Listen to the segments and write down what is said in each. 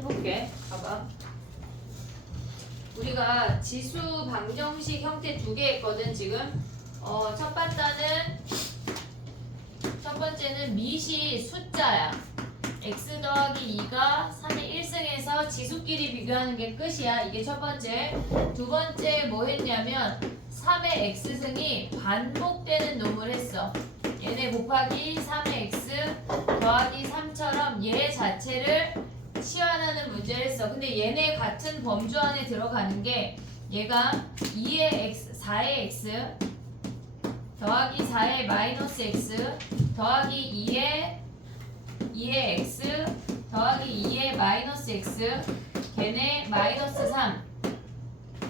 해볼게. 봐봐. 우리가 지수 방정식 형태 두 개 있거든 지금. 첫 번째는 밑이 숫자야. x 더하기 2가 3의 1승에서 지수끼리 비교하는 게 끝이야. 이게 첫 번째. 두 번째 뭐 했냐면 3의 x승이 반복되는 놈을 했어. 얘네 곱하기 3의 x 더하기 3처럼 얘 자체를 치환하는 문제를 했어. 근데 얘네 같은 범주 안에 들어가는 게 얘가 2의 x, 4의 x 더하기 4의 마이너스 x 더하기 2의 x 더하기 2의 마이너스 x 걔네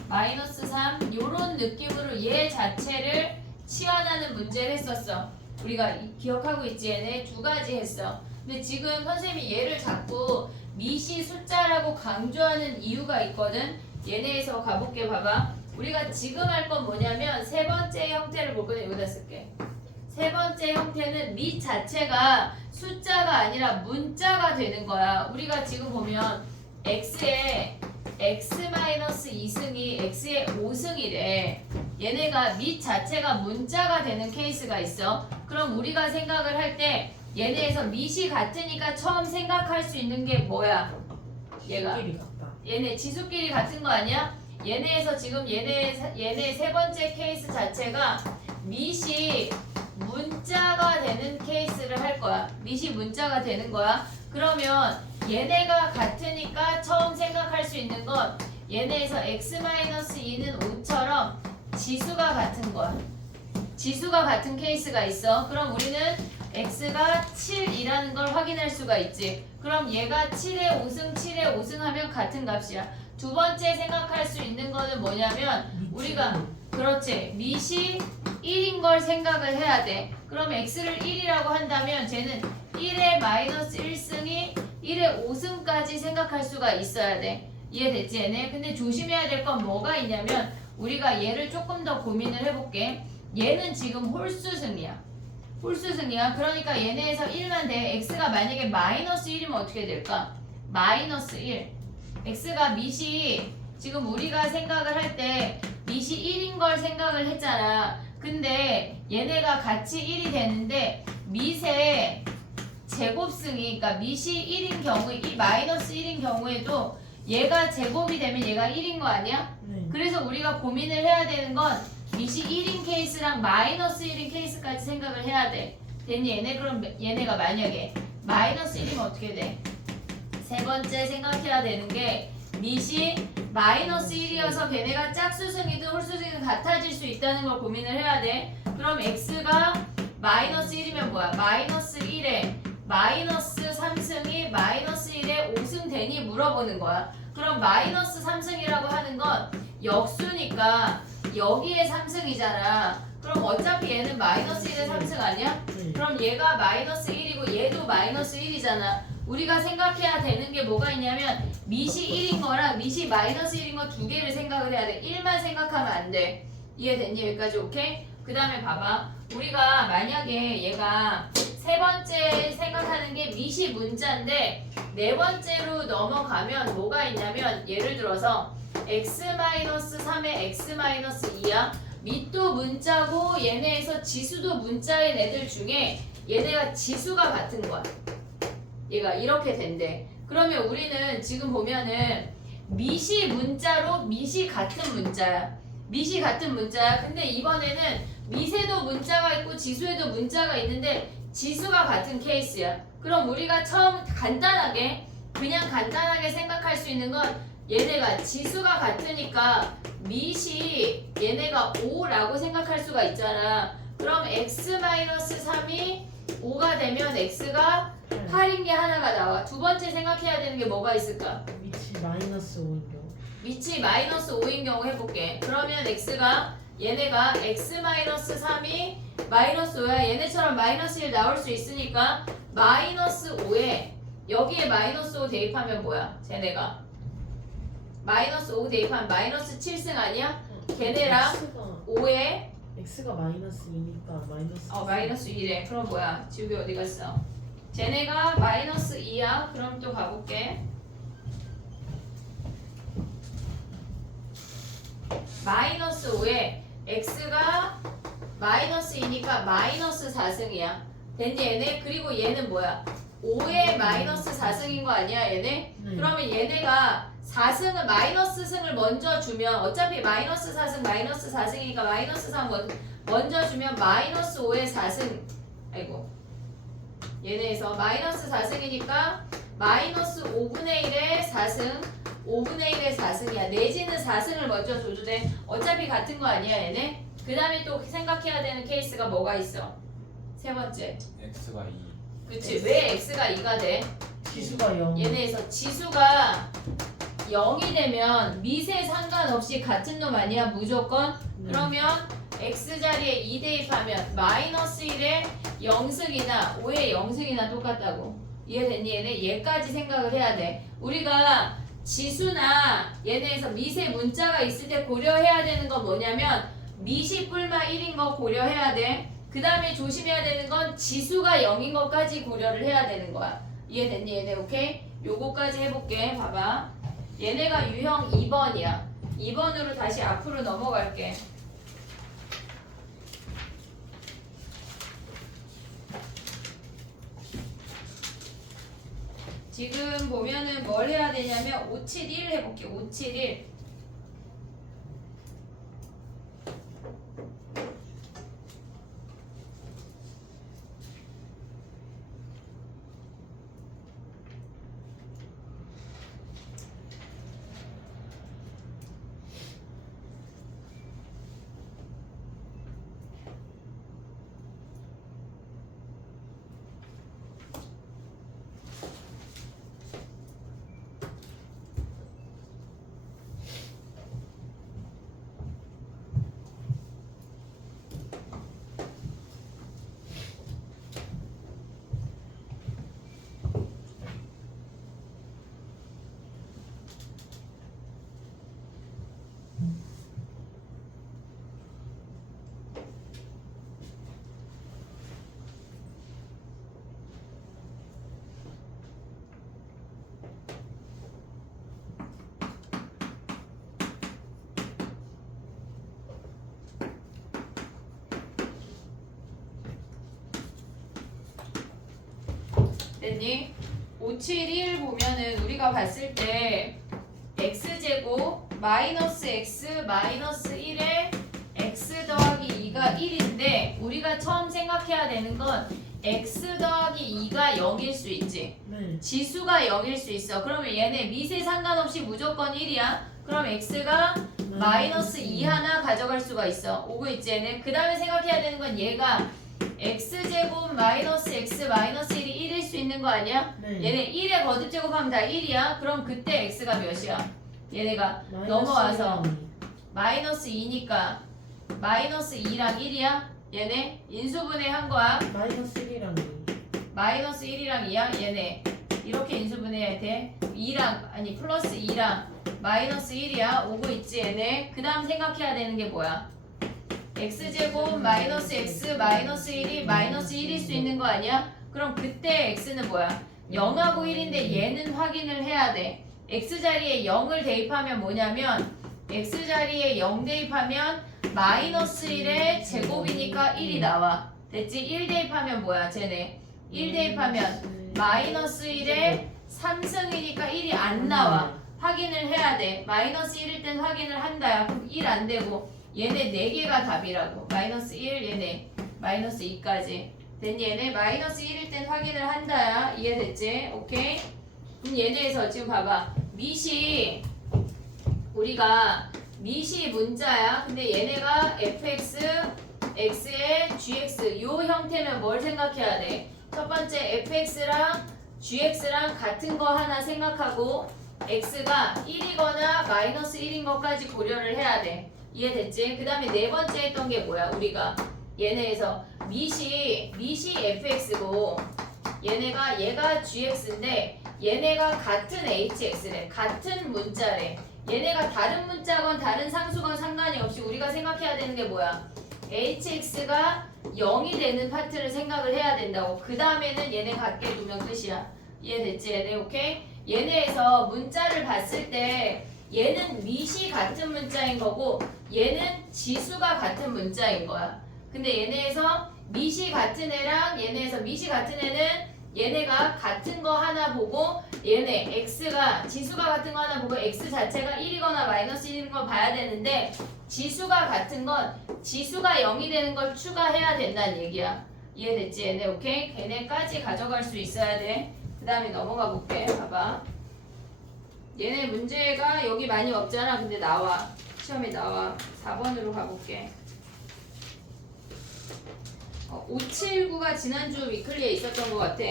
마이너스 3 요런 느낌으로 얘 자체를 치환하는 문제를 했었어. 우리가 기억하고 있지? 얘네 두 가지 했어. 근데 지금 선생님이 얘를 자꾸 밑이 숫자라고 강조하는 이유가 있거든. 얘네에서 가볼게. 봐봐. 우리가 지금 할 건 뭐냐면 세 번째 형태를 볼 거는 여기다 쓸게. 세 번째 형태는 밑 자체가 숫자가 아니라 문자가 되는 거야. 우리가 지금 보면 x에 x-2승이 x의 5승이래. 얘네가 밑 자체가 문자가 되는 케이스가 있어. 그럼 우리가 생각을 할 때 얘네에서 밑이 같으니까 처음 생각할 수 있는 게 뭐야? 얘네 지수끼리 같은 거 아니야? 얘네에서 지금 얘네 세 번째 케이스 자체가 밑이 문자가 되는 케이스를 할 거야. 밑이 문자가 되는 거야. 그러면 얘네가 같으니까 처음 생각할 수 있는 건 얘네에서 x-2는 5처럼 지수가 같은 거야. 지수가 같은 케이스가 있어. 그럼 우리는 x가 7이라는 걸 확인할 수가 있지. 그럼 얘가 7의 5승 하면 같은 값이야. 두 번째 생각할 수 있는 거는 뭐냐면 우리가 그렇지. 밑이 1인 걸 생각을 해야 돼. 그럼 x를 1이라고 한다면 쟤는 1의 마이너스 1승이 1의 5승까지 생각할 수가 있어야 돼. 이해됐지 얘네? 근데 조심해야 될 건 뭐가 있냐면 우리가 얘를 조금 더 고민을 해볼게. 얘는 지금 홀수승이야. 그러니까 얘네에서 1만 돼. x가 만약에 마이너스 1이면 어떻게 될까? 마이너스 1. x가 밑이 지금 우리가 생각을 할 때 밑이 1인 걸 생각을 했잖아. 근데 얘네가 같이 1이 되는데 밑의 제곱승이 그러니까 밑이 1인 경우에 이 마이너스 1인 경우에도 얘가 제곱이 되면 얘가 1인 거 아니야? 네. 그래서 우리가 고민을 해야 되는 건 밑이 1인 케이스랑 마이너스 1인 케이스까지 생각을 해야 돼. 됐니 얘네? 그럼 얘네가 만약에 마이너스 1이면 어떻게 돼? 세 번째 생각해야 되는 게 밑이 마이너스 1이어서 걔네가 짝수승이든 홀수승이든 같아질 수 있다는 걸 고민을 해야 돼. 그럼 x가 마이너스 1이면 뭐야? 마이너스 1에 마이너스 3승이 마이너스 1에 5승 되니 물어보는 거야. 그럼 마이너스 3승이라고 하는 건 역수니까 여기에 3승이잖아. 그럼 어차피 얘는 마이너스 1에 3승 아니야? 그럼 얘가 마이너스 1이고 얘도 마이너스 1이잖아. 우리가 생각해야 되는 게 뭐가 있냐면 밑이 1인 거랑 밑이 마이너스 1인 거 두 개를 생각을 해야 돼. 1만 생각하면 안 돼. 이해됐니? 여기까지 오케이? 그 다음에 봐봐. 우리가 만약에 얘가 세 번째 생각하는 게 밑이 문자인데 네 번째로 넘어가면 뭐가 있냐면 예를 들어서 x-3의 x-2야. 밑도 문자고 얘네에서 지수도 문자인 애들 중에 얘네가 지수가 같은 거야. 얘가 이렇게 된대. 그러면 우리는 지금 보면은 밑이 문자로 밑이 같은 문자야. 밑이 같은 문자야. 근데 이번에는 밑에도 문자가 있고 지수에도 문자가 있는데 지수가 같은 케이스야. 그럼 우리가 처음 간단하게 생각할 수 있는 건 얘네가 지수가 같으니까 밑이 얘네가 5라고 생각할 수가 있잖아. 그럼 x-3이 5가 되면 x가 8인 게 하나가 나와. 두 번째 생각해야 되는 게 뭐가 있을까? 밑이 마이너스 5인 경우. 밑이 마이너스 5인 경우 해볼게. 그러면 x가 얘네가 x-3이 마이너스 5야. 얘네처럼 마이너스 1 나올 수 있으니까 마이너스 5에 여기에 마이너스 5 대입하면 뭐야? 쟤네가 마이너스 5 대입하면 마이너스 7승 아니야? 걔네랑 5에 x가 마이너스 2니까 마이너스 1에 그럼 뭐야? 지우개 어디 갔어? 쟤네가 마이너스 2야. 그럼 또 가볼게. 마이너스 5에 x가 마이너스 2니까 마이너스 4승이야. 됐니 얘네? 그리고 얘는 뭐야? 5의 마이너스 4승인 거 아니야 얘네? 그러면 얘네가 4승을 마이너스 승을 먼저 주면 어차피 마이너스 4승 마이너스 4승이니까 마이너스 3 먼저 주면 마이너스 5의 4승 아이고 얘네에서 마이너스 4승이니까 마이너스 5분의 1의 4승 5분의 1의 4승이야. 내지는 4승을 먼저 줘도 돼. 어차피 같은 거 아니야 얘네? 그 다음에 또 생각해야 되는 케이스가 뭐가 있어? 세 번째 x가 2. 그치 왜 x가 2가 돼? 지수가 0. 얘네에서 지수가 0이 되면 미세 상관없이 같은 놈 아니야 무조건? 그러면 x자리에 2 대입하면 마이너스 1의 0승이나 5의 0승이나 똑같다고. 이해됐니? 얘네 얘까지 생각을 해야 돼. 우리가 지수나 얘네에서 미세 문자가 있을 때 고려해야 되는 건 뭐냐면 미시 뿔마 1인 거 고려해야 돼. 그 다음에 조심해야 되는 건 지수가 0인 것까지 고려를 해야 되는 거야. 이해됐니 얘네? 오케이? 요거까지 해볼게. 봐봐. 얘네가 유형 2번이야. 2번으로 다시 앞으로 넘어갈게. 지금 보면은 뭘 해야 되냐면 571 해볼게. 571. 됐니? 571 보면은 우리가 봤을 때 x제곱 마이너스 x 마이너스 1에 x 더하기 2가 1인데 우리가 처음 생각해야 되는 건 x 더하기 2가 0일 수 있지. 네. 지수가 0일 수 있어. 그러면 얘네 미세 상관없이 무조건 1이야. 그럼 x가 마이너스 2 하나 가져갈 수가 있어. 오고 있지 얘네. 그 다음에 생각해야 되는 건 얘가 x제곱 마이너스 x 마이너스 1이 1일 수 있는 거 아니야? 네. 얘네 1에 거듭제곱하면 다 1이야. 그럼 그때 x가 몇이야? 얘네가 넘어와서 마이너스 2니까 마이너스 2랑 1이야? 얘네 인수분해한 거야. 마이너스 1이랑 2. 마이너스 1이랑 2야? 얘네 이렇게 인수분해해야 돼. 2랑 아니 플러스 2랑 마이너스 1이야. 오고 있지 얘네. 그 다음 생각해야 되는 게 뭐야? x제곱 마이너스 x 마이너스 1이 마이너스 1일 수 있는 거 아니야? 그럼 그때 x는 뭐야? 0하고 1인데 얘는 확인을 해야 돼. x자리에 0을 대입하면 뭐냐면 x자리에 0 대입하면 마이너스 1의 제곱이니까 1이 나와. 됐지? 1 대입하면 뭐야 쟤네? 1 대입하면 마이너스 1의 3승이니까 1이 안 나와. 확인을 해야 돼. 마이너스 1일 땐 확인을 한다야. 그럼 1 안 되고 얘네 4개가 답이라고. 마이너스 1 얘네 마이너스 2까지. 됐니? 얘네 마이너스 1일 땐 확인을 한다야. 이해됐지? 오케이? 그럼 얘네에서 지금 봐봐. 미시 우리가 미시 문자야. 근데 얘네가 fx x의 gx 요 형태면 뭘 생각해야 돼? 첫 번째 fx랑 gx랑 같은 거 하나 생각하고 x가 1이거나 마이너스 1인 것까지 고려를 해야 돼. 이해됐지? 그 다음에 네 번째 했던 게 뭐야? 우리가 얘네에서 미시 fx고 얘가 gx인데 얘네가 같은 hx래. 같은 문자래. 얘네가 다른 문자건 다른 상수건 상관이 없이 우리가 생각해야 되는 게 뭐야? hx가 0이 되는 파트를 생각을 해야 된다고. 그 다음에는 얘네 같게 두면 끝이야. 이해됐지? 얘네 오케이? 얘네에서 문자를 봤을 때 얘는 밑이 같은 문자인 거고 얘는 지수가 같은 문자인 거야. 근데 얘네에서 밑이 같은 애랑 얘네에서 밑이 같은 애는 얘네가 같은 거 하나 보고 얘네 x가 지수가 같은 거 하나 보고 x 자체가 1이거나 마이너스 1인 걸 봐야 되는데 지수가 같은 건 지수가 0이 되는 걸 추가해야 된다는 얘기야. 이해됐지? 얘네 오케이? 걔네까지 가져갈 수 있어야 돼. 그 다음에 넘어가 볼게. 봐봐. 얘네 문제가 여기 많이 없잖아. 근데 나와. 시험에 나와. 4번으로 가볼게. 579가 지난주 위클리에 있었던 것 같아.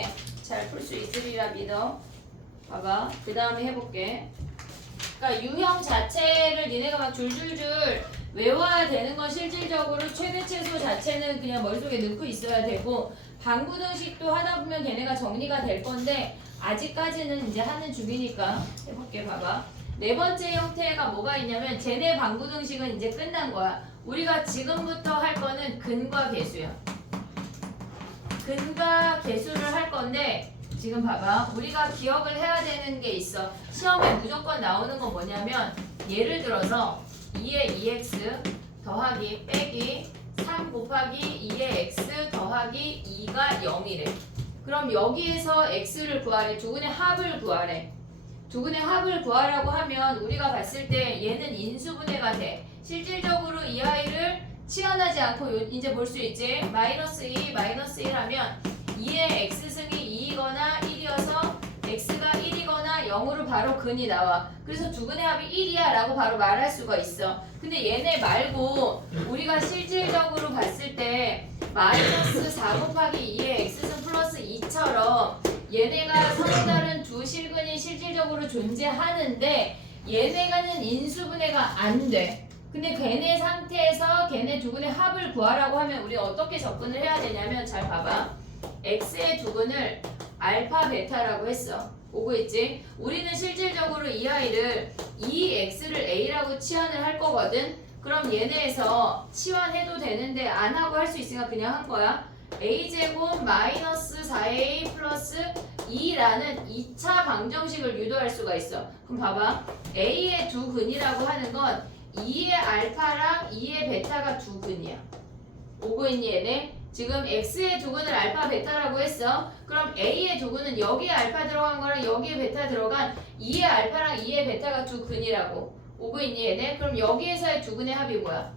잘 풀 수 있으리라 믿어. 봐봐. 그 다음에 해볼게. 그러니까 유형 자체를 니네가 막 줄줄줄 외워야 되는 건 실질적으로 최대 최소 자체는 그냥 머릿속에 넣고 있어야 되고 방구등식도 하다 보면 걔네가 정리가 될 건데 아직까지는 이제 하는 중이니까 해볼게. 봐봐. 네 번째 형태가 뭐가 있냐면 쟤네 방구등식은 이제 끝난 거야. 우리가 지금부터 할 거는 근과 계수야. 근과 계수를 할 건데 지금 봐봐. 우리가 기억을 해야 되는 게 있어. 시험에 무조건 나오는 건 뭐냐면 예를 들어서 2의 2x 더하기 빼기 3 곱하기 2의 x 더하기 2가 0이래. 그럼 여기에서 x를 구하래. 두근의 합을 구하래. 두근의 합을 구하라고 하면 우리가 봤을 때 얘는 인수분해가 돼. 실질적으로 이 아이를 치환하지 않고 이제 볼 수 있지. 마이너스 2, 마이너스 1 하면 2의 x승이 2이거나 1이어서 x가 1이거나 0으로 바로 근이 나와. 그래서 두근의 합이 1이야 라고 바로 말할 수가 있어. 근데 얘네 말고 우리가 실질적으로 봤을 때 마이너스 4 곱하기 2의 x승 플러스 2처럼 얘네가 서로 다른 두 실근이 실질적으로 존재하는데 얘네가는 인수분해가 안 돼. 근데 걔네 상태에서 걔네 두근의 합을 구하라고 하면 우리 어떻게 접근을 해야 되냐면 잘 봐봐. x의 두근을 알파 베타라고 했어. 오고 있지? 우리는 실질적으로 이 아이를 이 x를 a라고 치환을 할 거거든. 그럼 얘네에서 치환해도 되는데 안 하고 할 수 있으니까 그냥 한 거야. a제곱 마이너스 4a 플러스 2라는 2차 방정식을 유도할 수가 있어. 그럼 봐봐. a의 두 근이라고 하는 건 2의 알파랑 2의 베타가 두 근이야. 오고 있니 얘네? 지금 x의 두 근을 알파 베타라고 했어. 그럼 a의 두 근은 여기에 알파 들어간 거랑 여기에 베타 들어간 2의 알파랑 2의 베타가 두 근이라고. 오고 있니 얘네? 그럼 여기에서의 두 근의 합이 뭐야?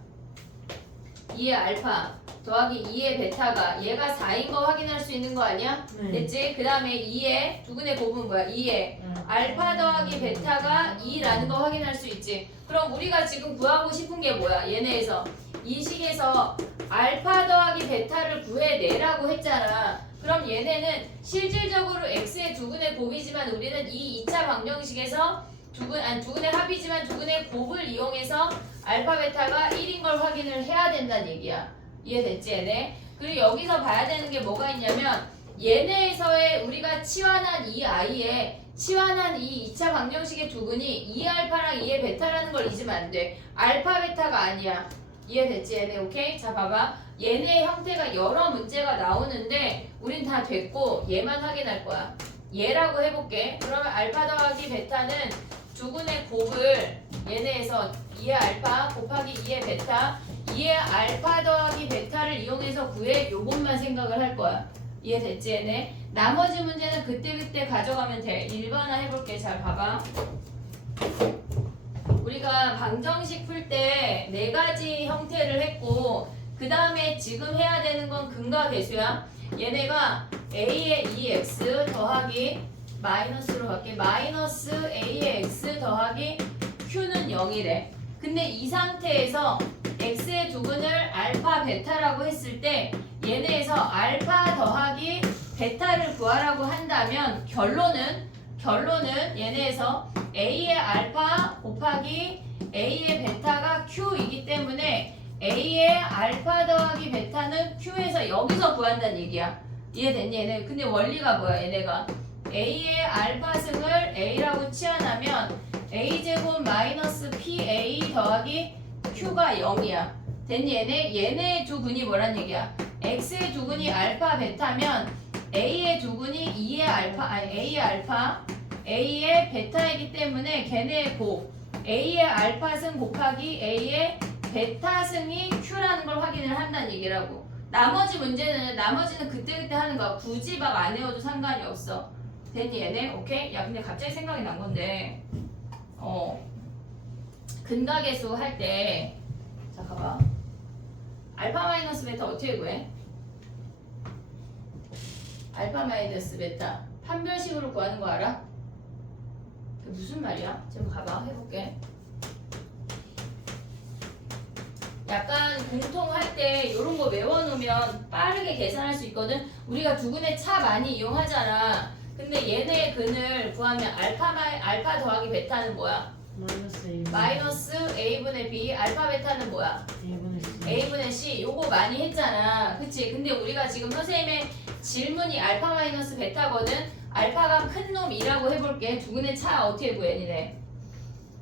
2의 알파 더하기 2의 베타가 얘가 4인 거 확인할 수 있는 거 아니야? 됐지? 그 다음에 2의 두 근의 곱은 뭐야? 2의 알파 더하기 베타가 2라는 거 확인할 수 있지. 그럼 우리가 지금 구하고 싶은 게 뭐야? 얘네에서 이 식에서 알파 더하기 베타를 구해내라고 했잖아. 그럼 얘네는 실질적으로 x의 두 근의 곱이지만 우리는 이 2차 방정식에서 두근의 합이지만 두근의 곱을 이용해서 알파 베타가 1인 걸 확인을 해야 된다는 얘기야. 이해됐지 얘네? 그리고 여기서 봐야 되는 게 뭐가 있냐면 얘네에서의 우리가 치환한 이 아이의 치환한 이 2차 방정식의 두근이 2알파랑 2의 베타라는 걸 잊으면 안 돼. 알파 베타가 아니야. 이해됐지 얘네? 오케이? 자 봐봐. 얘네의 형태가 여러 문제가 나오는데 우린 다 됐고 얘만 확인할 거야. 얘라고 해볼게. 그러면 알파 더하기 베타는 두근의 곱을 얘네에서 2의 알파 곱하기 2의 베타 2의 알파 더하기 베타를 이용해서 구해. 요것만 생각을 할 거야. 이해됐지 얘네? 나머지 문제는 그때그때 가져가면 돼. 1번화 해볼게. 잘 봐봐. 우리가 방정식 풀 때 4가지 형태를 했고 그 다음에 지금 해야 되는 건 근과 계수야. 얘네가 a의 2x 더하기 마이너스로 갈게. 마이너스 a의 x 더하기 q는 0이래. 근데 이 상태에서 x의 두근을 알파 베타라고 했을 때 얘네에서 알파 더하기 베타를 구하라고 한다면 결론은 얘네에서 a의 알파 곱하기 a의 베타가 q이기 때문에 a의 알파 더하기 베타는 q에서 여기서 구한다는 얘기야. 이해됐니 얘네? 근데 원리가 뭐야 얘네가? a의 알파 승을 a라고 치환하면 a제곱 마이너스 pa 더하기 q가 0이야. 됐니 얘네? 얘네의 두 근이 뭐란 얘기야? x의 두 근이 알파 베타면 a의 두 근이 2의 알파 아니 a의 알파 a의 베타이기 때문에 걔네의 곱 A의 알파승 곱하기 A의 베타승이 Q라는 걸 확인을 한다는 얘기라고. 나머지는 그때그때 하는 거야. 굳이 막 안 외워도 상관이 없어. 됐니 얘네? 오케이? 야 근데 갑자기 생각이 난 건데 근각계수 할 때 자 가봐. 알파 마이너스 베타 어떻게 구해? 알파 마이너스 베타 판별식으로 구하는 거 알아? 그게 무슨 말이야? 지금 가봐 해볼게. 약간 공통할 때 이런 거 외워놓으면 빠르게 계산할 수 있거든. 우리가 두근의 차 많이 이용하잖아. 근데 얘네의 근을 구하면 알파 더하기 베타는 뭐야? 마이너스 A. 마이너스 A분의 B. 알파 베타는 뭐야? A분의 C. A분의 C. 요거 많이 했잖아. 그치? 근데 우리가 지금 선생님의 질문이 알파 마이너스 베타거든. 알파가 큰 놈이라고 해볼게. 두근의 차 어떻게 구해 니네?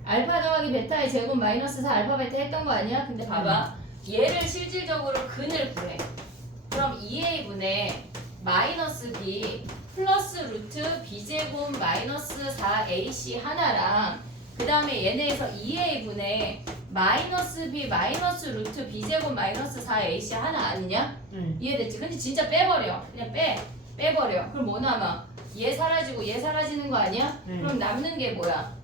알파 더하기 베타의 제곱 마이너스 4 알파 베타 했던 거 아니야? 근데 봐봐. 얘를 실질적으로 근을 구해. 그럼 2A분의 마이너스 B 플러스 루트 B제곱 마이너스 4AC 하나랑 그 다음에 얘네에서 2A분의 마이너스 B 마이너스 루트 B제곱 마이너스 4AC 하나 아니냐? 이해됐지? 근데 진짜 빼버려. 그냥 빼버려. 그럼 뭐 남아? 얘 사라지고 얘 사라지는 거 아니야? 그럼 남는 게 뭐야?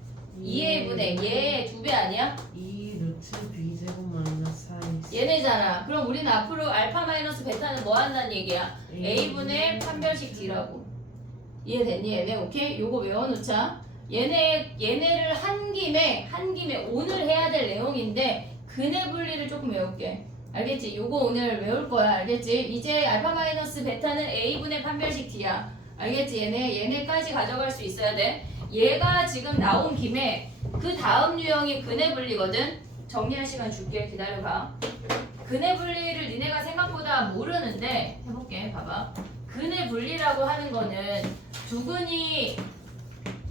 2A분의 얘 2배 아니야? 2 루트 B제곱 마이너스 4AC. 얘네잖아. 그럼 우리는 앞으로 알파 마이너스 베타는 뭐 한다는 얘기야? A분의 판별식 D라고. 이해됐니 얘네? 오케이? 요거 외워놓자. 얘네를 한 김에 오늘 해야 될 내용인데 근의 분리를 조금 외울게. 알겠지? 요거 오늘 외울 거야. 알겠지? 이제 알파 마이너스 베타는 A분의 판별식 D야. 알겠지? 얘네까지 가져갈 수 있어야 돼. 얘가 지금 나온 김에 그 다음 유형이 근의 분리거든. 정리할 시간 줄게. 기다려봐. 근의 분리를 니네가 생각보다 모르는데 해볼게. 봐봐. 근의 분리라고 하는 거는 두 근이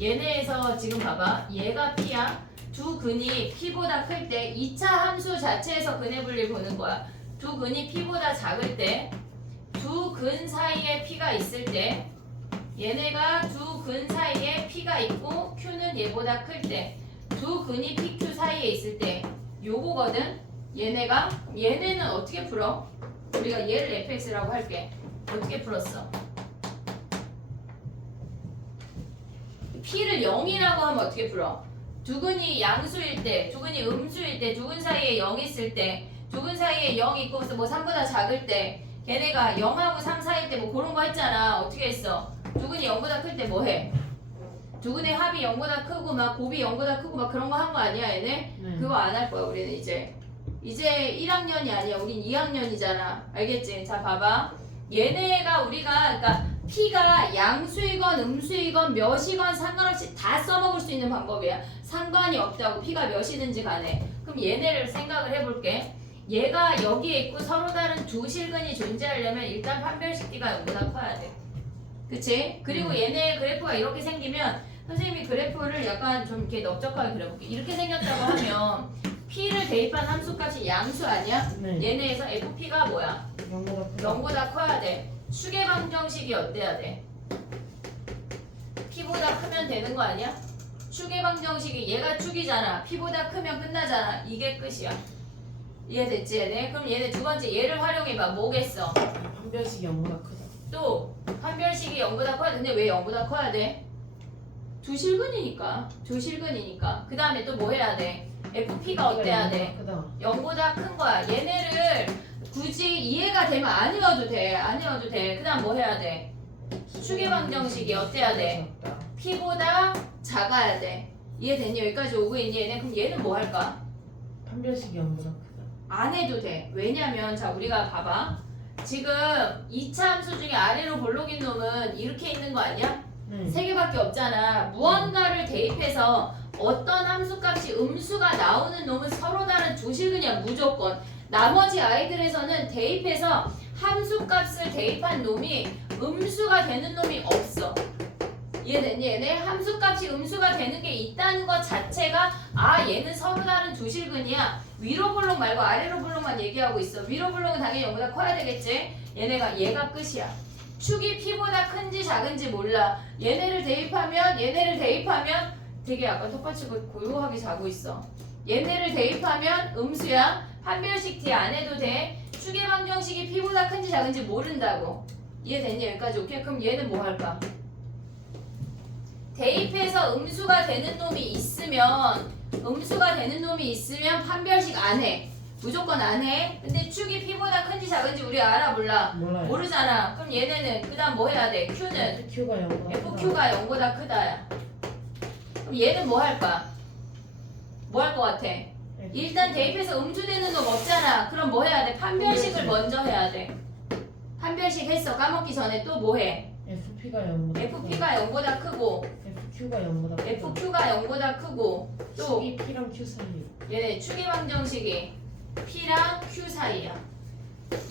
얘네에서 지금 봐봐. 얘가 P야. 두 근이 P보다 클 때 2차 함수 자체에서 근의 분리를 보는 거야. 두 근이 P보다 작을 때 두 근 사이에 P가 있을 때 얘네가 두 근 사이에 P가 있고 Q는 얘보다 클 때 두 근이 PQ 사이에 있을 때 요거거든. 얘네는 어떻게 풀어? 우리가 얘를 fx라고 할게. 어떻게 풀었어? P를 0이라고 하면 어떻게 풀어? 두 근이 양수일 때, 두 근이 음수일 때, 두 근 사이에 0 있을 때, 두 근 사이에 0 있고 뭐 3보다 작을 때 걔네가 0하고 3 사이일 때 뭐 그런 거 했잖아. 어떻게 했어? 두 근이 0보다 클 때 뭐 해? 두 근의 합이 0보다 크고 막 곱이 0보다 크고 막 그런 거 한 거 아니야 얘네? 그거 안 할 거야 우리는 이제 1학년이 아니야. 우린 2학년이잖아. 알겠지? 자 봐봐. 얘네가 우리가 그러니까 P가 양수이건 음수이건 몇이건 상관없이 다 써먹을 수 있는 방법이야. 상관이 없다고. P가 몇이든지 간에. 그럼 얘네를 생각을 해볼게. 얘가 여기에 있고 서로 다른 두 실근이 존재하려면 일단 판별식 D가 0보다 커야 돼. 그치? 그리고 얘네 그래프가 이렇게 생기면 선생님이 그래프를 약간 좀 이렇게 넓적하게 그려볼게. 이렇게 생겼다고 하면 P를 대입한 함수값이 양수 아니야? 얘네에서 FP가 뭐야? 0보다 커야 돼. 축의 방정식이 어때야 돼? P보다 크면 되는 거 아니야? 축의 방정식이 얘가 축이잖아. P보다 크면 끝나잖아. 이게 끝이야. 이해됐지 얘네? 그럼 얘네 두 번째 얘를 활용해봐. 뭐겠어? 판별식이 0보다 크다. 또 판별식이 0보다 커야 돼. 근데 왜 0보다 커야 돼? 두 실근이니까. 그 다음에 또 뭐 해야 돼? FP가 어때야 돼? 0보다 큰 거야. 얘네를 굳이 이해가 되면 안 외워도 돼. 그 다음 뭐 해야 돼? 축의 방정식이 어때야 돼? P보다 작아야 돼. 이해됐니? 여기까지 오고 있니 얘네? 그럼 얘는 뭐 할까? 판별식이 0보다 크다. 안 해도 돼. 왜냐면 자 우리가 봐봐. 지금 2차 함수 중에 아래로 볼록인 놈은 이렇게 있는 거 아니야? 세 개밖에 없잖아. 무언가를 대입해서 어떤 함수값이 음수가 나오는 놈은 서로 다른 두 실근이야. 무조건. 나머지 아이들에서는 대입해서 함수값을 대입한 놈이 음수가 되는 놈이 없어. 이해됐니? 얘네 함수값이 음수가 되는 게 있다는 것 자체가 아 얘는 서로 다른 두 실근이야. 위로 볼록 말고 아래로 볼록만 얘기하고 있어. 위로 볼록은 당연히 0보다 커야 되겠지? 얘가 끝이야. 축이 P보다 큰지 작은지 몰라. 얘네를 대입하면 되게 아까 똑같이 고요하게 자고 있어. 얘네를 대입하면 음수야. 판별식 뒤 안 해도 돼. 추계방정식이 p보다 큰지 작은지 모른다고. 이해됐냐? 여기까지 오케이? 그럼 얘는 뭐 할까? 대입해서 음수가 되는 놈이 있으면 판별식 안 해. 무조건 안 해. 근데 축이 p보다 큰지 작은지 우리 알아 몰라? 몰라요. 모르잖아. 그럼 얘네는 그 다음 뭐 해야 돼? q는 FQ가 0보다 FQ가 0보다 크다야. 그럼 얘는 뭐 할까? 뭐 할 것 같아? 일단 대입해서 음수되는 놈 없잖아. 그럼 뭐 해야 돼? 판별식을 먼저 해야 돼. 판별식 했어. 까먹기 전에 또 뭐 해? FP가 0보다 FP가 0보다 크고 FQ가 0보다 FQ가 0보다 크고 또 축이 P랑 Q 사이. 얘네 추계방정식이 P랑 Q 사이야.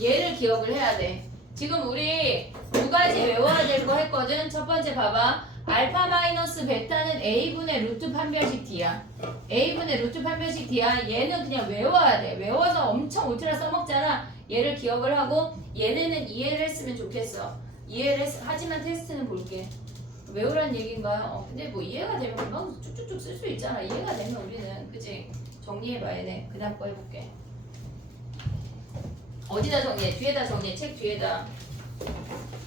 얘를 기억을 해야 돼. 지금 우리 두 가지 외워야 될 거 했거든. 첫 번째 봐봐. 알파 마이너스 베타는 A분의 루트 판별식 D야. A분의 루트 판별식 D야. 얘는 그냥 외워야 돼. 외워서 엄청 울트라 써먹잖아. 얘를 기억을 하고 얘네는 이해를 했으면 좋겠어. 하지만 테스트는 볼게. 외우란 얘기인가요? 근데 뭐 이해가 되면 금방 쭉쭉쭉 쓸 수 있잖아. 이해가 되면 우리는 그치? 정리해봐야 돼. 그 다음 거 해볼게. 어디다 정리해? 뒤에다 정리해. 책 뒤에다.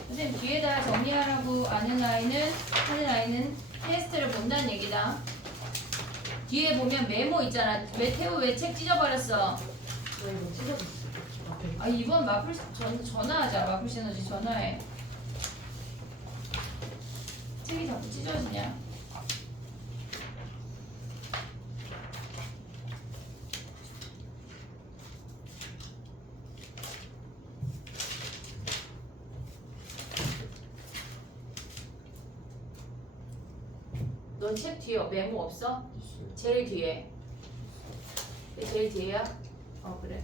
선생님 뒤에다 정리하라고 하는 아이는 테스트를 본다는 얘기다. 뒤에 보면 메모 있잖아. 왜 태우 왜 책 찢어버렸어? 나 이거 찢어졌어. 앞에. 아 이번 마플 전화하자. 마플 시너지 전화해. 책이 자꾸 찢어지냐? 넌 책 뒤에 메모 없어? 제일 뒤에. 제일 뒤에야? 그래.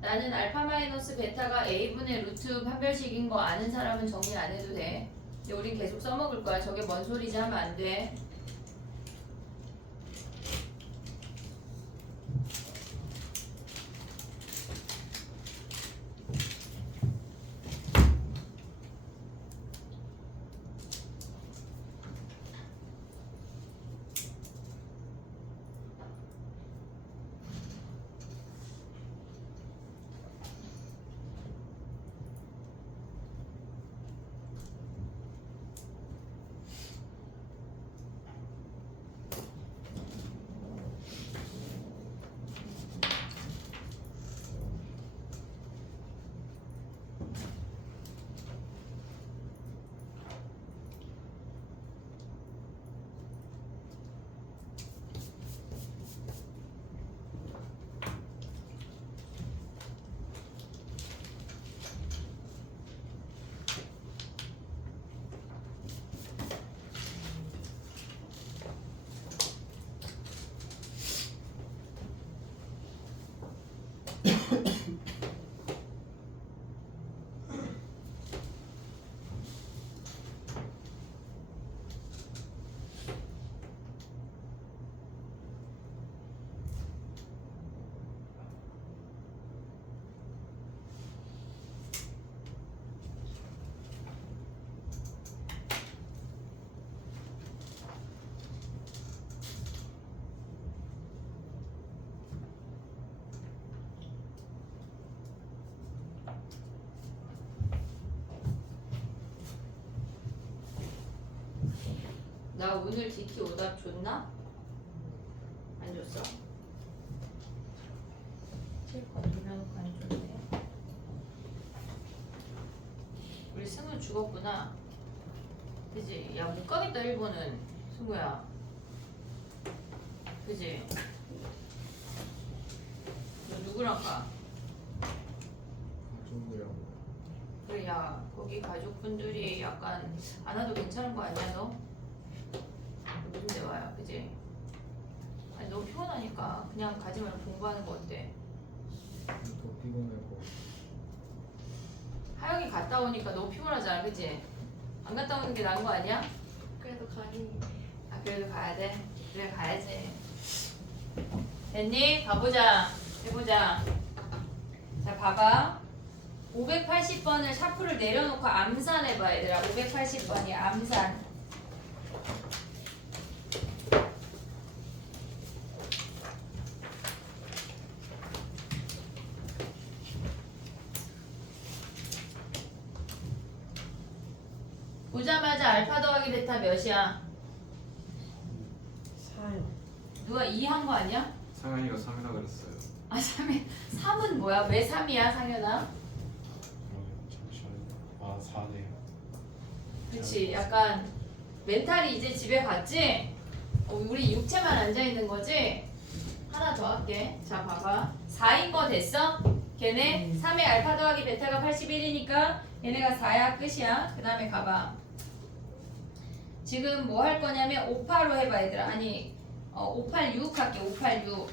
나는 알파 마이너스 베타가 A분의 루트 판별식인 거 아는 사람은 정리 안 해도 돼. 근데 우린 계속 써먹을 거야. 저게 뭔 소리지 하면 안 돼. 나 오늘 DT 오답 줬나? 안 줬어? 책 건드려놓고 안 줬네. 우리 승우 죽었구나. 그지? 야 못 가겠다 일본은. 승우야. 그지? 너 누구랑 가? 가족이랑 그래 야 거기 가족분들이 약간 안 와도 괜찮은 거 아니야 너? 요즘 때 와요, 그지? 아니 너무 피곤하니까 그냥 가지 말고 공부하는 거 어때? 또 피곤하고. 하영이 갔다 오니까 너무 피곤하잖아, 그지? 안 갔다 오는 게 나은 거 아니야? 그래도 가니. 아 그래도 가야 돼. 그래 가야지. 됐니? 가보자. 해보자. 자 봐봐. 580번을 샤프를 내려놓고 암산해봐 얘들아. 580번이 암산. 보자마자 알파 더하기 베타 몇이야? 4요. 누가 2 한 거 아니야? 상현이가 3이라 그랬어요. 아 3은 뭐야? 왜 3이야 상현아? 잠시만요. 아 4네요. 그치 약간 멘탈이 이제 집에 갔지? 우리 육체만 앉아있는 거지? 하나 더 할게. 자 봐봐 4인 거 됐어? 걔네 3의 알파 더하기 베타가 81이니까 얘네가 4야 끝이야. 그 다음에 가봐. 지금 뭐 할 거냐면 585 해봐 얘들아. 아니 586 할게. 586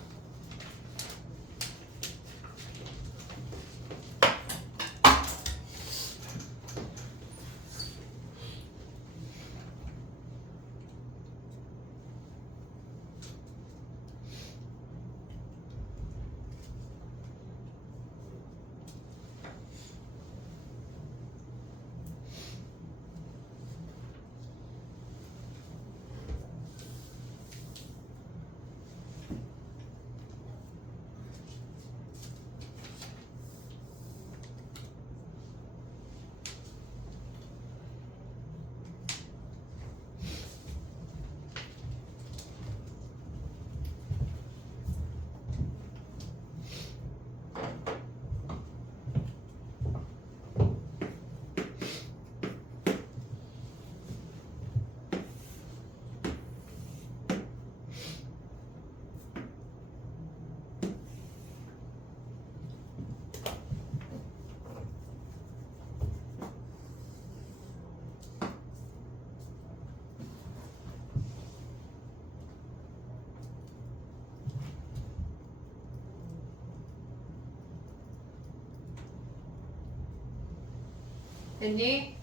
됐니?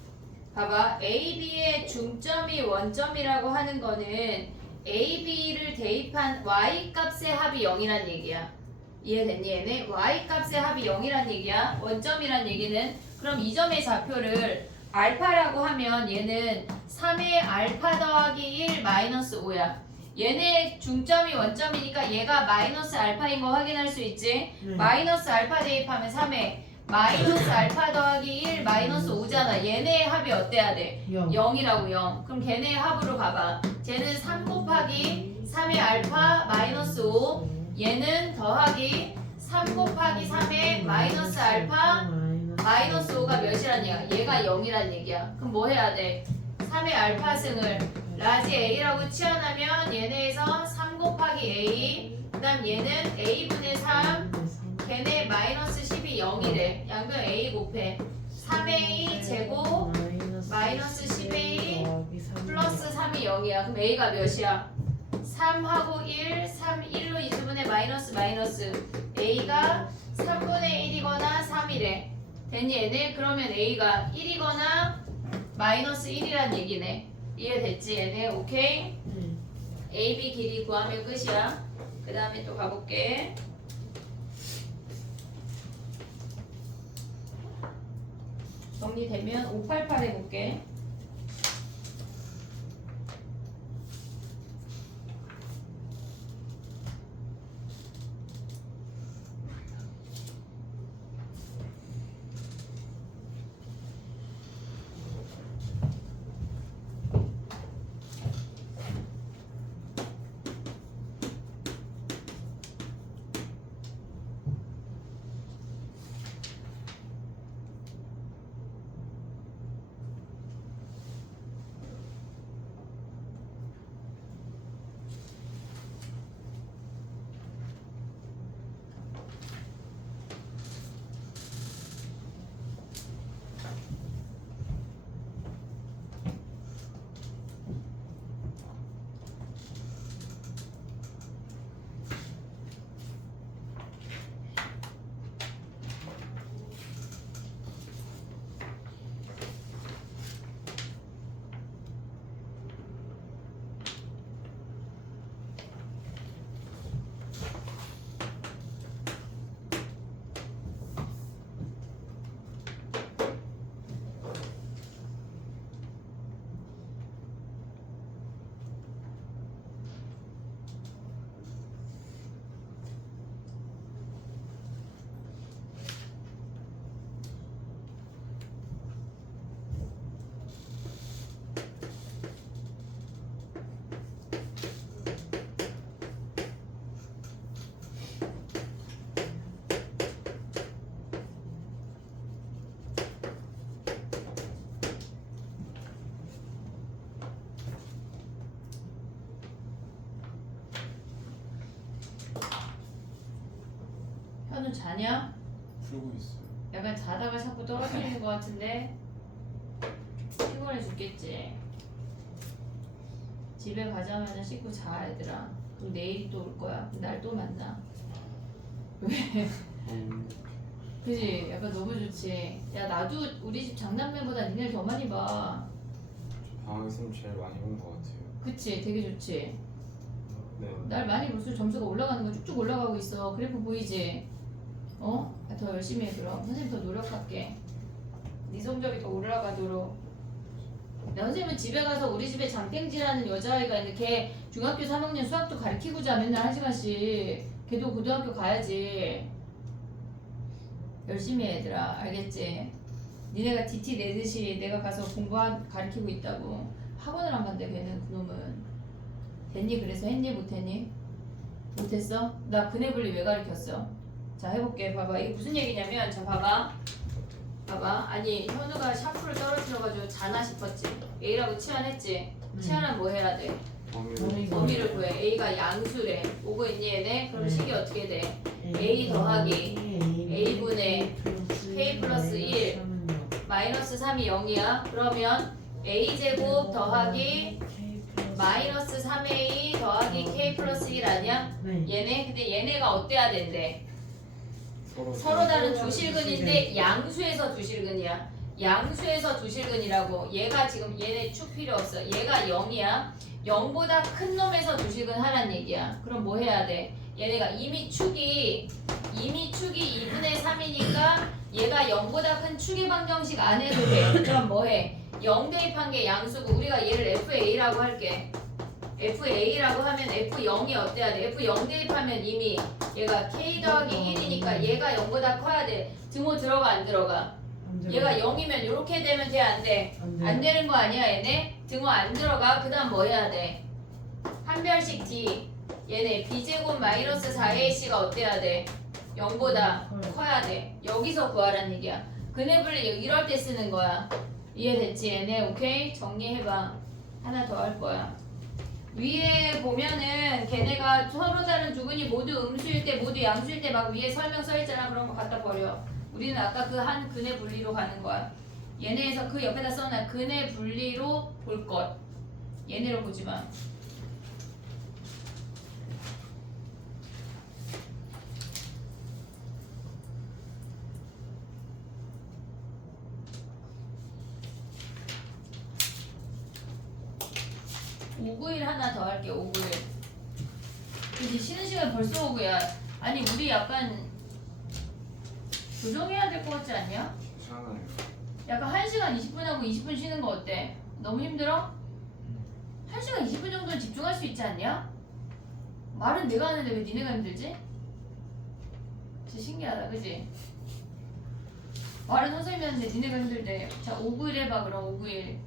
봐봐 A, B의 중점이 원점이라고 하는 거는 A, B를 대입한 Y 값의 합이 0이란 얘기야. 이해됐니 얘네? Y 값의 합이 0이란 얘기야. 원점이란 얘기는 그럼 이 점의 좌표를 알파라고 하면 얘는 3의 알파 더하기 1 마이너스 5야. 얘네 중점이 원점이니까 얘가 마이너스 알파인 거 확인할 수 있지? 마이너스 알파 대입하면 3의 마이너스 알파 더하기 1 마이너스 5잖아. 얘네의 합이 어때야 돼? 0. 0이라고 0. 그럼 걔네의 합으로 가봐. 쟤는 3 곱하기 3의 알파 마이너스 5. 얘는 더하기 3 곱하기 3의 마이너스 알파 마이너스 5가 몇이란 얘기야? 얘가 0이란 얘기야. 그럼 뭐 해야 돼? 3의 알파 승을 라지 A라고 치환하면 얘네에서 3 곱하기 A 그 다음 얘는 A분의 3 걔네 마이너스 10이 0이래. 양변 A 곱해 3A 제곱 마이너스 10A 플러스 3이 0이야. 그럼 A가 몇이야? 3하고 1, 3, 1로 이주분의 마이너스 마이너스 A가 3분의 1이거나 3이래. 됐니 얘네? 그러면 A가 1이거나 마이너스 1이란 얘기네. 이해됐지 얘네? 오케이? AB 길이 구하면 끝이야. 그 다음에 또 가볼게. 정리되면 588 해볼게. 현우 자냐? 풀고 있어요. 약간 자다가 자꾸 떨어뜨리는 것 같은데 피곤해 죽겠지. 집에 가자마자 씻고 자 얘들아. 그럼 내일이 또 올 거야. 그럼 날 또 만나. 왜? 그지? 약간 너무 좋지. 야 나도 우리 집 장남매보다 니네를 더 많이 봐. 방학 있으면 제일 많이 본 것 같아요. 그치? 되게 좋지. 네. 날 많이 볼수록 점수가 올라가는 거 쭉쭉 올라가고 있어. 그래프 보이지? 어? 더 열심히 해 그럼. 선생님 더 노력할게. 네 성적이 더 올라가도록. 나 선생님은 집에 가서 우리 집에 장땡지라는 여자아이가 있는데 걔 중학교 3학년 수학도 가르치고자 맨날 1시간씩. 걔도 고등학교 가야지. 열심히 해 얘들아. 알겠지? 니네가 DT 내듯이 내가 가서 가르치고 있다고. 학원을 안 간대 걔는 그놈은. 됐니? 그래서 했니? 못했니? 못했어? 나 근해 분리 왜 가르쳤어? 자 해볼게. 봐봐 이게 무슨 얘기냐면 자 봐봐 아니 현우가 샤프를 떨어뜨려가지고 자나 싶었지. A라고 치환했지. 치환은 뭐 해야 돼? 범위를 구해. A가 양수래. 오고 있니 얘네? 그럼 식이 어떻게 돼? A 더하기 A분의 K 플러스 1 마이너스 3이 0이야. 그러면 A제곱 더하기 마이너스 3A 더하기 K 플러스 1 아니야? 얘네? 근데 얘네가 어때야 된대? 서로 다른 두실근인데 양수에서 두실근이야. 양수에서 두실근이라고. 얘가 지금 얘네 축 필요 없어. 얘가 0이야. 0보다 큰 놈에서 두실근 하란 얘기야. 그럼 뭐 해야 돼? 얘네가 이미 축이 2분의 3이니까 얘가 0보다 큰 축의 방정식 안 해도 돼. 그럼 뭐 해? 0 대입한 게 양수고 우리가 얘를 FA라고 할게. FA라고 하면 F0이 어때야 돼? F0 대입하면 이미 얘가 K 더하기 1이니까 얘가 0보다 커야 돼. 등호 들어가 안 들어가? 얘가 0이면 이렇게 되면 돼 안 돼? 안 되는 거 아니야 얘네? 등호 안 들어가. 그 다음 뭐 해야 돼? 한 별씩 D 얘네 B제곱 마이너스 4AC가 어때야 돼? 0보다 커야 돼. 여기서 구하란 얘기야. 근해 분리 이럴 때 쓰는 거야. 이해됐지 얘네? 오케이? 정리해봐. 하나 더 할 거야. 위에 보면은 걔네가 서로 다른 두 근이 모두 음수일 때 모두 양수일 때 막 위에 설명 써있잖아. 그런 거 갖다 버려. 우리는 아까 그 한 근해 분리로 가는 거야. 얘네에서 그 옆에다 써놔. 근해 분리로 볼 것. 얘네로 보지 마. 오구일 하나 더 할게. 오구일. 그치 쉬는 시간 벌써 오구야. 아니 우리 약간 조정해야 될 것 같지 않냐? 괜찮아요. 약간 1시간 20분 하고 20분 쉬는 거 어때? 너무 힘들어? 1시간 20분 정도는 집중할 수 있지 않냐? 말은 내가 하는데 왜 니네가 힘들지? 진짜 신기하다 그치? 말은 선생님이 하는데 니네가 힘들대. 자 5구일 해봐 그럼 5구일.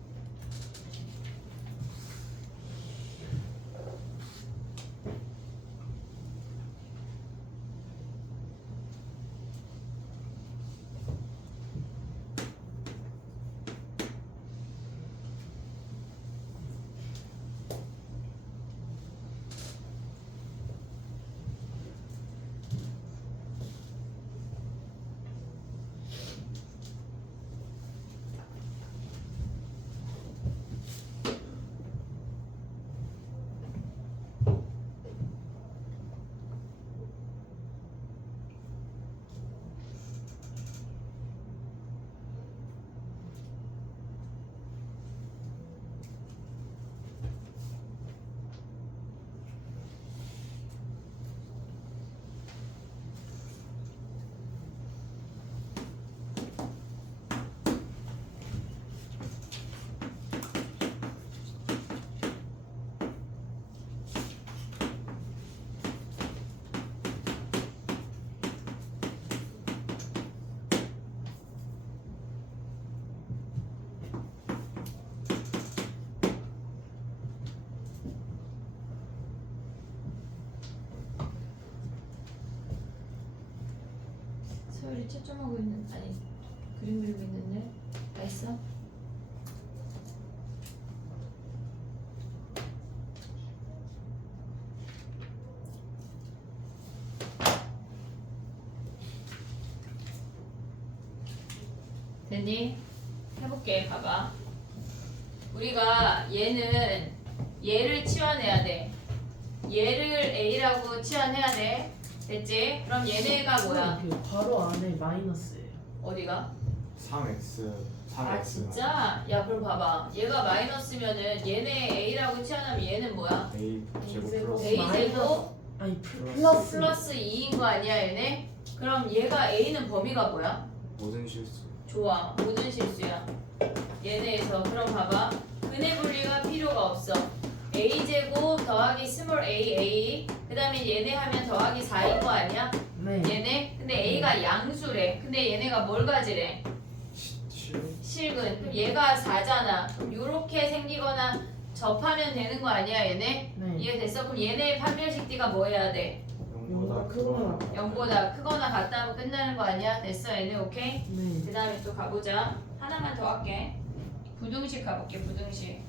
서열이 채점하고 있는 아니 그림 그리고 있는데 다 있어? 됐니? 해볼게. 봐봐. 우리가 얘를 치환해야 돼. 얘를 A라고 치환해야 돼. 됐지? 그럼 얘네가 뭐야? 바로 안에 마이너스예요. 어디가? 3x 3x 아 진짜? 야 그럼 봐봐. 얘가 마이너스면은 얘네 A라고 치환하면 얘는 뭐야? a 제곱 제곱 플러스 A 제곱 아니 플러스. 플러스 2인 거 아니야 얘네? 그럼 얘가 A는 범위가 뭐야? 모든 실수. 좋아. 모든 실수야. 얘네에서 그럼 봐봐. 근의 분리가 필요가 없어. A제곱 더하기 스몰 a 그 다음에 얘네 하면 더하기 4인 거 아니야? 네. 얘네? 근데 A가 양수래. 근데 얘네가 뭘 가지래? 실근. 그럼 얘가 4잖아. 그럼 요렇게 생기거나 접하면 되는 거 아니야 얘네? 네. 이해됐어? 그럼 얘네의 판별식 D가 뭐 해야 돼? 0보다 크거나 0보다 크거나 같다면 끝나는 거 아니야? 됐어 얘네 오케이? 네. 그 다음에 또 가보자. 하나만 더 할게. 부등식 가볼게 부등식.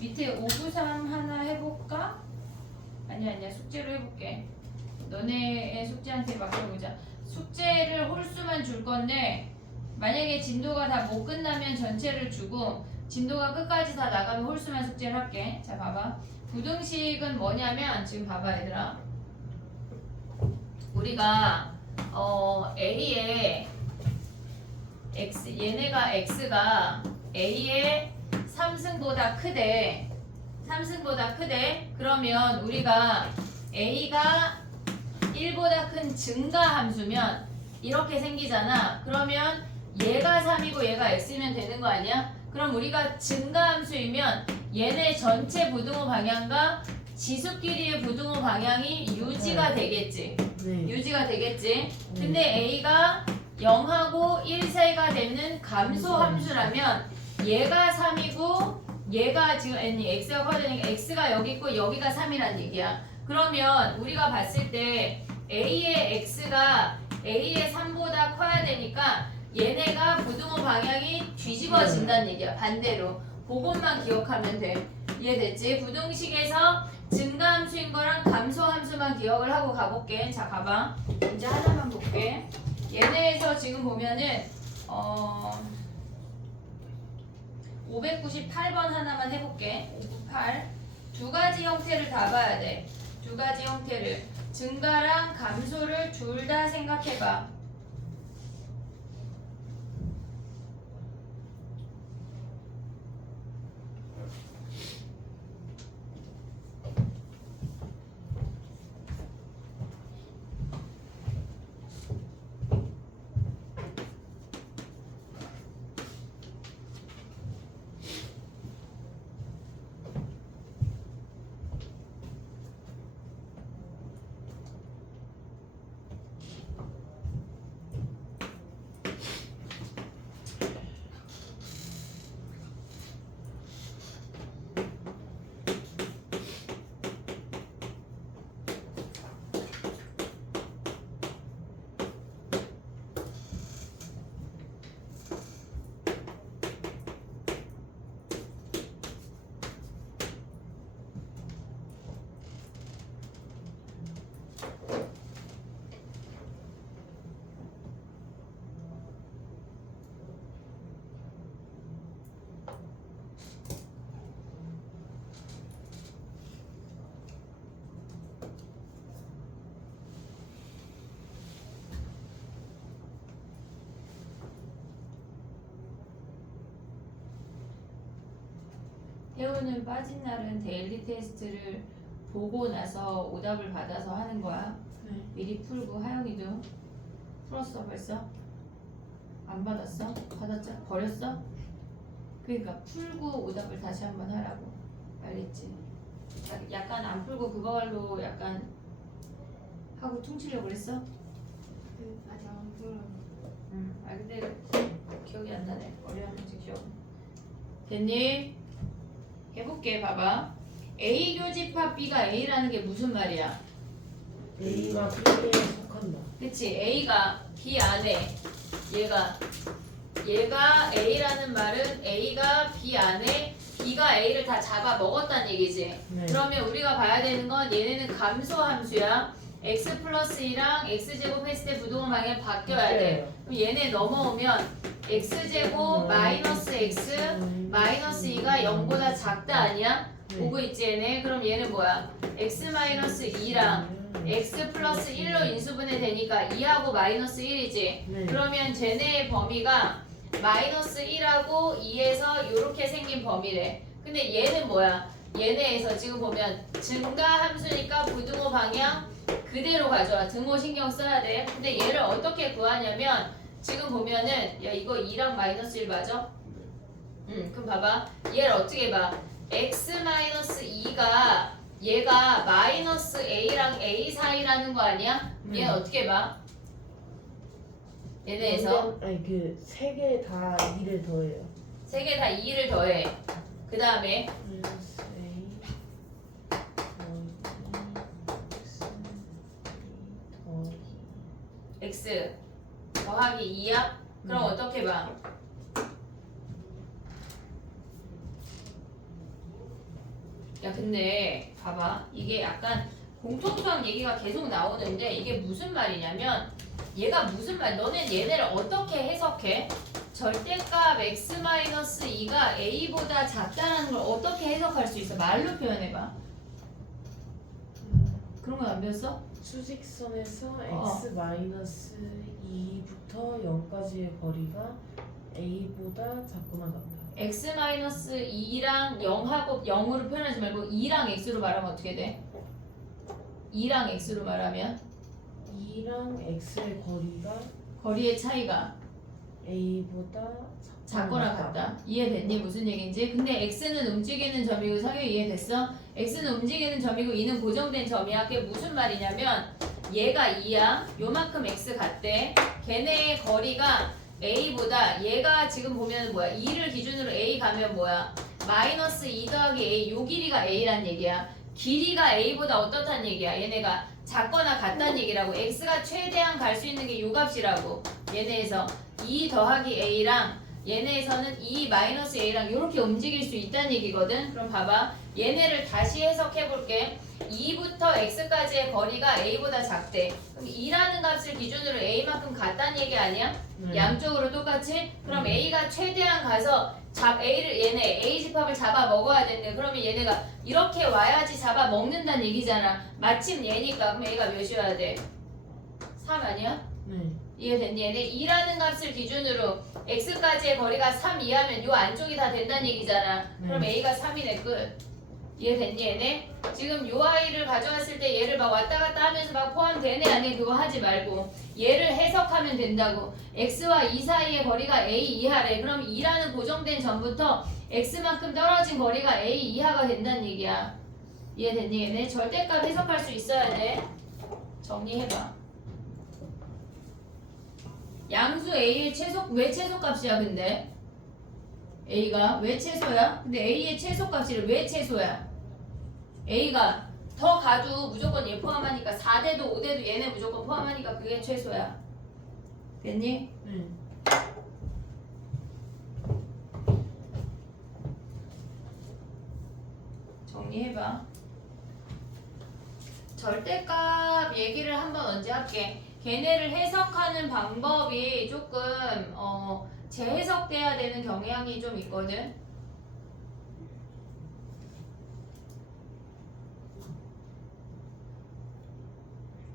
밑에 593 하나 해볼까? 아니야 숙제로 해볼게. 너네의 숙제한테 맡겨보자. 숙제를 홀수만 줄 건데 만약에 진도가 다 못 끝나면 전체를 주고 진도가 끝까지 다 나가면 홀수만 숙제를 할게. 자 봐봐. 부등식은 뭐냐면 지금 봐봐 얘들아. 우리가 A의 x 얘네가 x가 A의 3승보다 크대. 3승보다 크대. 그러면 우리가 A가 1보다 큰 증가 함수면 이렇게 생기잖아. 그러면 얘가 3이고 얘가 x면 되는 거 아니야? 그럼 우리가 증가 함수이면 얘네 전체 부등호 방향과 지수끼리의 부등호 방향이 유지가 되겠지. 네. 유지가 되겠지. 근데 A가 0하고 1 사이가 되는 감소 함수라면 얘가 3이고 얘가 지금 x가 커야 되니까 x가 여기 있고 여기가 3이란 얘기야. 그러면 우리가 봤을 때 A의 x가 A의 3보다 커야 되니까 얘네가 부등호 방향이 뒤집어진다는 얘기야. 반대로. 그것만 기억하면 돼. 이해됐지? 부등식에서 증가함수인 거랑 감소함수만 기억을 하고 가볼게. 자 가봐. 이제 하나만 볼게. 얘네에서 지금 보면은 598번 하나만 해볼게. 598. 두 가지 형태를 다 봐야 돼. 두 가지 형태를. 증가랑 감소를 둘 다 생각해봐. 태우는 빠진 날은 데일리 테스트를 보고 나서 오답을 받아서 하는 거야. 네. 미리 풀고. 하영이도 풀었어 벌써? 안 받았어? 받았자? 버렸어? 그러니까 풀고 오답을 다시 한번 하라고. 알겠지? 약간 안 풀고 그걸로 약간 하고 퉁치려고 그랬어? 아직 안 풀어. 응. 아 근데 기억이 안 나네. 어려운지 기억. 됐니? 해볼게. 봐봐. A 교집합 B가 A라는 게 무슨 말이야? A가 B에 속한다. 그치? A가 B 안에 얘가 A라는 말은 A가 B 안에 B가 A를 다 잡아 먹었다는 얘기지. 네. 그러면 우리가 봐야 되는 건 얘네는 감소함수야. x 플러스 2랑 x제곱 했을 때 부동호 방향이 바뀌어야 돼. 그럼 얘네 넘어오면 x제곱 마이너스 x 마이너스 2가 0보다 작다 아니야? 보고 있지 얘네? 그럼 얘는 뭐야? x 마이너스 2랑 x 플러스 1로 인수분해 되니까 2하고 마이너스 1이지? 네. 그러면 쟤네의 범위가 마이너스 1하고 2에서 이렇게 생긴 범위래. 근데 얘는 뭐야? 얘네에서 지금 보면 증가 함수니까 부등호 방향 그대로 가져와. 등호 신경 써야 돼. 근데 얘를 어떻게 구하냐면 지금 보면은 야 이거 2랑 마이너스 1 맞아? 그럼 봐봐. 얘를 어떻게 봐? x 마이너스 2가 얘가 마이너스 a랑 a 사이라는 거 아니야? 얘는 어떻게 봐? 얘네에서 아니 그 세 개 다 2를 더해요. 세 개 다 2를 더해. 그 다음에 마이너스 A 더하기 x 더하기 2야? 그럼 어떻게 봐? 야 근데 봐봐 이게 약간 공통수학 얘기가 계속 나오는데 이게 무슨 말이냐면 얘가 무슨 말 너는 얘네를 어떻게 해석해? 절대값 x-2가 a보다 작다라는 걸 어떻게 해석할 수 있어? 말로 표현해봐. 그런 건 안 배웠어? 수직선에서 x 마이너스 2부터 0까지의 거리가 a보다 작거나 같다. x-2랑 0하고 0으로 표현하지 말고 2랑 x로 말하면 어떻게 돼? 2랑 x로 말하면 2랑 x의 거리가 거리의 차이가 a보다 작거나 같다. 이해됐니? 무슨 얘기인지? 근데 x는 움직이는 점이고 상혁이 이해됐어? x는 움직이는 점이고 2는 고정된 점이야. 그게 무슨 말이냐면 얘가 2야. 요만큼 x 같대. 걔네의 거리가 a보다 얘가 지금 보면 뭐야? 2를 기준으로 a 가면 뭐야? 마이너스 2 더하기 a 요 길이가 a란 얘기야. 길이가 a보다 어떻단 얘기야? 얘네가 작거나 같다는 얘기라고. x가 최대한 갈 수 있는 게 요 값이라고. 얘네에서 2 더하기 a랑 얘네에서는 2 마이너스 a랑 이렇게 움직일 수 있다는 얘기거든. 그럼 봐봐. 얘네를 다시 해석해 볼게. 2부터 x까지의 거리가 a보다 작대. 그럼 2라는 값을 기준으로 a만큼 같다는 얘기 아니야? 양쪽으로 똑같이? 그럼 a가 최대한 가서 a를 얘네 a 집합을 잡아 먹어야 된대. 그러면 얘네가 이렇게 와야지 잡아 먹는다는 얘기잖아. 마침 얘니까. 그럼 a가 몇이어야 돼? 3 아니야? 네. 이해됐니? 얘네 2라는 값을 기준으로 x까지의 거리가 3 이하면 요 안쪽이 다 된다는 얘기잖아. 그럼 a가 3이네 끝. 이해됐니 얘네? 지금 요 아이를 가져왔을 때 얘를 막 왔다 갔다 하면서 막 포함되네 안 돼? 그거 하지 말고 얘를 해석하면 된다고. x와 2 사이의 거리가 a 이하래. 그럼 2라는 고정된 점부터 x만큼 떨어진 거리가 a 이하가 된다는 얘기야. 이해됐니 얘네? 절대값 해석할 수 있어야 돼. 정리해봐. 양수 a의 최소 왜 최소값이야 근데? a가 왜 최소야? 근데 a의 최소값이래. 왜 최소야? a가 더 가도 무조건 얘 포함하니까 4대도 5대도 얘네 무조건 포함하니까 그게 최소야. 됐니? 네. 정리해봐. 절대값 얘기를 한번 언제 할게. 걔네를 해석하는 방법이 조금 재해석돼야 되는 경향이 좀 있거든.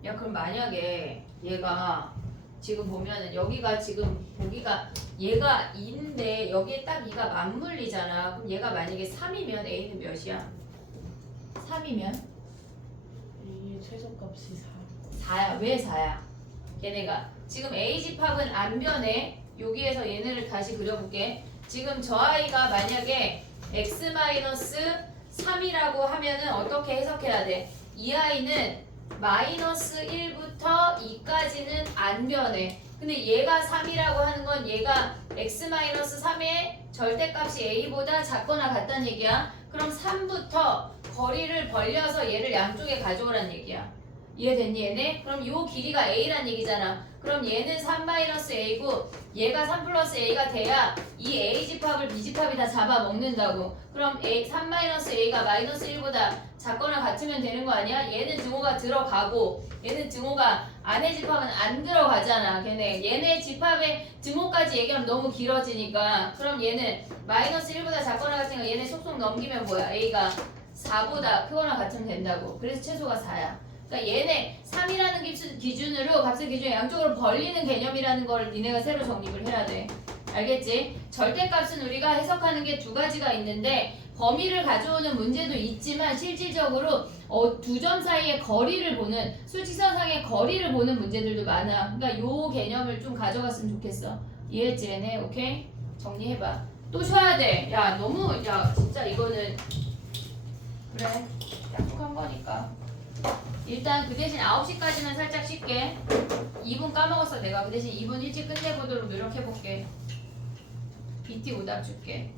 야 그럼 만약에 얘가 지금 보면은 여기가 지금 보기가 얘가 2인데 여기에 딱 2가 맞물리잖아. 그럼 얘가 만약에 3이면 a는 몇이야? 3이면? a의 최소값이 4. 4야. 왜 4야? 얘네가 지금 a 집합은 안 변해. 여기에서 얘네를 다시 그려볼게. 지금 저 아이가 만약에 x-3이라고 하면은 어떻게 해석해야 돼? 이 아이는 마이너스 1부터 2까지는 안 변해. 근데 얘가 3이라고 하는 건 얘가 x-3의 절대값이 a보다 작거나 같다는 얘기야. 그럼 3부터 거리를 벌려서 얘를 양쪽에 가져오란 얘기야. 이해됐니 얘네? 그럼 요 길이가 a란 얘기잖아. 그럼 얘는 3-a고 얘가 3+a가 돼야 이 a 집합을 b 집합이 다 잡아먹는다고. 그럼 3-a가 -1보다 작거나 같으면 되는 거 아니야? 얘는 등호가 들어가고 얘는 등호가 안에 집합은 안 들어가잖아. 얘네 집합의 등호까지 얘기하면 너무 길어지니까. 그럼 얘는 -1보다 작거나 같으니까 얘네 속속 넘기면 뭐야? a가 4보다 크거나 같으면 된다고. 그래서 최소가 4야. 그러니까 얘네 3이라는 기준으로 값을 기준에 양쪽으로 벌리는 개념이라는 걸 니네가 새로 정립을 해야 돼. 알겠지? 절대값은 우리가 해석하는 게 두 가지가 있는데 범위를 가져오는 문제도 있지만 실질적으로 두 점 사이의 거리를 보는 수직선상의 거리를 보는 문제들도 많아. 그러니까 요 개념을 좀 가져갔으면 좋겠어. 이해했지 얘네? 오케이? 정리해봐. 또 쉬어야 돼. 야 진짜 이거는 그래 약속한 거니까. 일단 그 대신 9시까지는 살짝 쉴게. 2분 까먹었어 내가. 그 대신 2분 일찍 끝내보도록 노력해볼게. BT 오답 줄게.